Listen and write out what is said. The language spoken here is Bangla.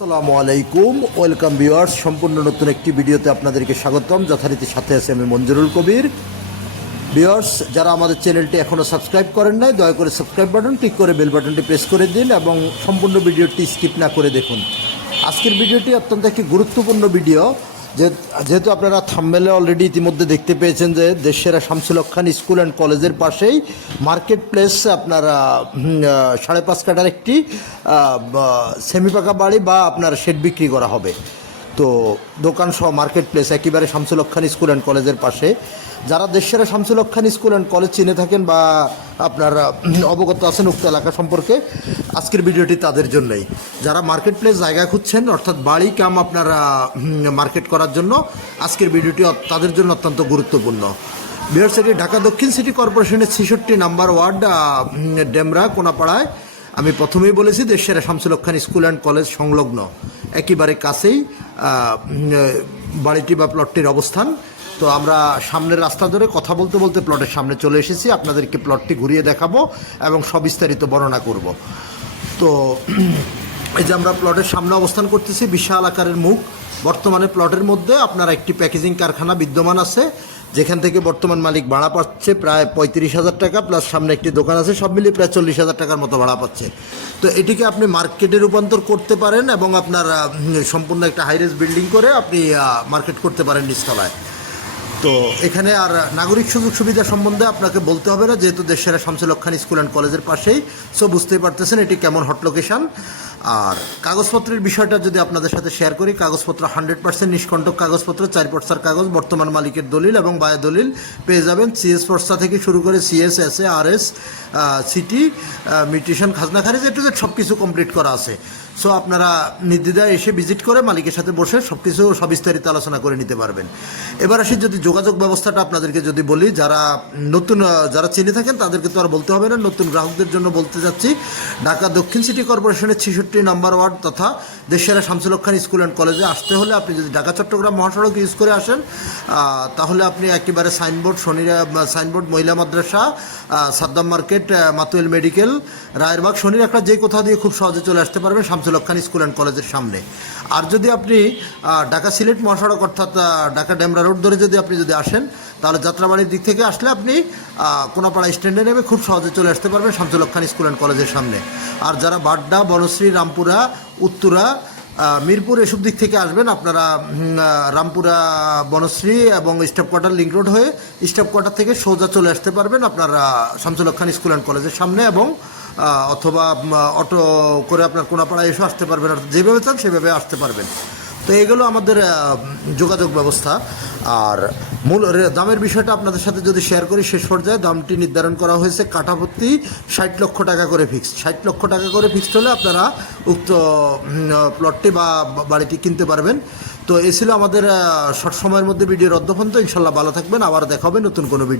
আসসালামু আলাইকুম, ওয়েলকাম ভিউয়ার্স। সম্পূর্ণ নতুন একটি ভিডিওতে আপনাদেরকে স্বাগতম। যথারীতি সাথে আছে আমি মঞ্জুরুল কবির। ভিউয়ার্স, যারা আমাদের চ্যানেলটি এখনও সাবস্ক্রাইব করেন নাই, দয়া করে সাবস্ক্রাইব বাটন ক্লিক করে বেল বাটনটি প্রেস করে দিন এবং সম্পূর্ণ ভিডিওটি স্কিপ না করে দেখুন। আজকের ভিডিওটি অত্যন্ত একটি গুরুত্বপূর্ণ ভিডিও। যেহেতু আপনারা থাম্বনেলে অলরেডি ইতিমধ্যে দেখতে পেয়েছেন যে দেশসেরা শামসুল হক খান স্কুল অ্যান্ড কলেজের পাশেই মার্কেট প্লেস আপনারা 5.5 কাঠার একটি সেমি পাকা বাড়ি বা আপনার শেড বিক্রি করা হবে। তো দোকান সহ মার্কেট প্লেস একেবারে শামসুল হক খান স্কুল অ্যান্ড কলেজের পাশে। যারা দেশসেরা শামসুল হক খান স্কুল অ্যান্ড কলেজ চিনে থাকেন বা আপনার অবগত আছেন উক্ত এলাকা সম্পর্কে, আজকের ভিডিওটি তাদের জন্যই। যারা মার্কেট প্লেস জায়গা খুঁজছেন, অর্থাৎ বাড়ি কাম আপনারা মার্কেট করার জন্য, আজকের ভিডিওটি তাদের জন্য অত্যন্ত গুরুত্বপূর্ণ। ভিউয়ার্স, এটি ঢাকা দক্ষিণ সিটি কর্পোরেশনের 66 নম্বর ওয়ার্ড, ডেমরা কোনাপাড়ায়। আমি প্রথমেই বলেছি দেশসেরা শামসুল হক খান স্কুল অ্যান্ড কলেজ সংলগ্ন একেবারে কাছেই বাড়িটি বা প্লটটির অবস্থান। তো আমরা সামনের রাস্তা ধরে কথা বলতে বলতে প্লটের সামনে চলে এসেছি। আপনাদেরকে প্লটটি ঘুরিয়ে দেখাবো এবং সবিস্তারিত বর্ণনা করব। তো এই যে আমরা প্লটের সামনে অবস্থান করতেছি, বিশাল আকারের মুখ। বর্তমানে প্লটের মধ্যে আপনার একটি প্যাকেজিং কারখানা বিদ্যমান আছে, যেখান থেকে বর্তমান মালিক ভাড়া পাচ্ছে প্রায় 35,000 টাকা, প্লাস সামনে একটি দোকান আছে, সব মিলিয়ে প্রায় 40,000 টাকার মতো ভাড়া পাচ্ছে। তো এটিকে আপনি মার্কেটে রূপান্তর করতে পারেন এবং আপনার সম্পূর্ণ একটা হাইরেজ বিল্ডিং করে আপনি মার্কেট করতে পারেন নিচতলায়। তো এখানে আর নাগরিক সুযোগ সুবিধা সম্বন্ধে আপনাকে বলতে হবে না, যেহেতু দেশসেরা শামসুল হক খান স্কুল অ্যান্ড কলেজের পাশেই। সো বুঝতেই পারতেছেন এটি কেমন হট লোকেশান। আর কাগজপত্রের বিষয়টা যদি আপনাদের সাথে শেয়ার করি, কাগজপত্র 100% নিষ্কণ্টক কাগজপত্র, 4 পর্সার কাগজ, বর্তমান মালিকের দলিল এবং বায়া দলিল পেয়ে যাবেন। সিএস পর্সা থেকে শুরু করে CS, SA, RS, city, mutation, খাজনা খারিজ, এটু সব কিছু কমপ্লিট করা আছে। সো আপনারা নির্দ্বিধায় এসে ভিজিট করে মালিকের সাথে বসে সব কিছু সবিস্তারিত আলোচনা করে নিতে পারবেন। এবার আসি যদি যোগাযোগ ব্যবস্থাটা আপনাদেরকে যদি বলি, যারা নতুন যারা চিনে থাকেন তাদেরকে তো আর বলতে হবে না, নতুন গ্রাহকদের জন্য বলতে যাচ্ছি। ঢাকা দক্ষিণ সিটি কর্পোরেশনের 66 নম্বর ওয়ার্ড তথা দেশসেরা শামসুল হক খান স্কুল অ্যান্ড কলেজে আসতে হলে আপনি যদি ঢাকা চট্টগ্রাম মহাসড়ক ইউজ করে আসেন, তাহলে আপনি একেবারে সাইনবোর্ড মহিলা মাদ্রাসা, সাদ্দাম মার্কেট, মাতুয়েল মেডিকেল, রায়েরবাগ, শনির একটা যে কোথাও দিয়ে খুব সহজে চলে আসতে পারবেন শামসুল হক খান স্কুল অ্যান্ড কলেজের সামনে। আর যদি আপনি ঢাকা সিলেট মহাসড়ক অর্থাৎ ঢাকা ডেমরা রোড ধরে যদি আসেন, তাহলে যাত্রাবাড়ির দিক থেকে আসলে আপনি কোনাপাড়া স্ট্যান্ডে নেমে খুব সহজে চলে আসতে পারবেন শামসুল হক খান স্কুল অ্যান্ড কলেজের সামনে। আর যারা বাড্ডা, বনশ্রী, রামপুরা, উত্তরা, মিরপুর এসব দিক থেকে আসবেন, আপনারা রামপুরা, বনশ্রী এবং স্টাফ কোয়ার্টার লিঙ্ক রোড হয়ে স্টাফ কোয়ার্টার থেকে সোজা চলে আসতে পারবেন আপনারা শামসুল হক খান স্কুল অ্যান্ড কলেজের সামনে, এবং অথবা অটো করে আপনার কোনাপাড়ায় এসে আসতে পারবেন, অর্থাৎ যেভাবে চান সেভাবে আসতে পারবেন। তো এগুলো আমাদের যোগাযোগ ব্যবস্থা। আর মূল দামের বিষয়টা আপনাদের সাথে যদি শেয়ার করি, শেষ পর্যায়ে দামটি নির্ধারণ করা হয়েছে কাঠাপ্রতি 60 লক্ষ টাকা করে ফিক্সড। 60 লক্ষ টাকা করে ফিক্সড হলে আপনারা উক্ত প্লটটি বা বাড়িটি কিনতে পারবেন। তো এ ছিল আমাদের শর্ট সময়ের মধ্যে ভিডিওর অধ্যপন্ত। ইনশাল্লাহ ভালো থাকবেন, আবার দেখা হবে নতুন কোনো ভিডিও।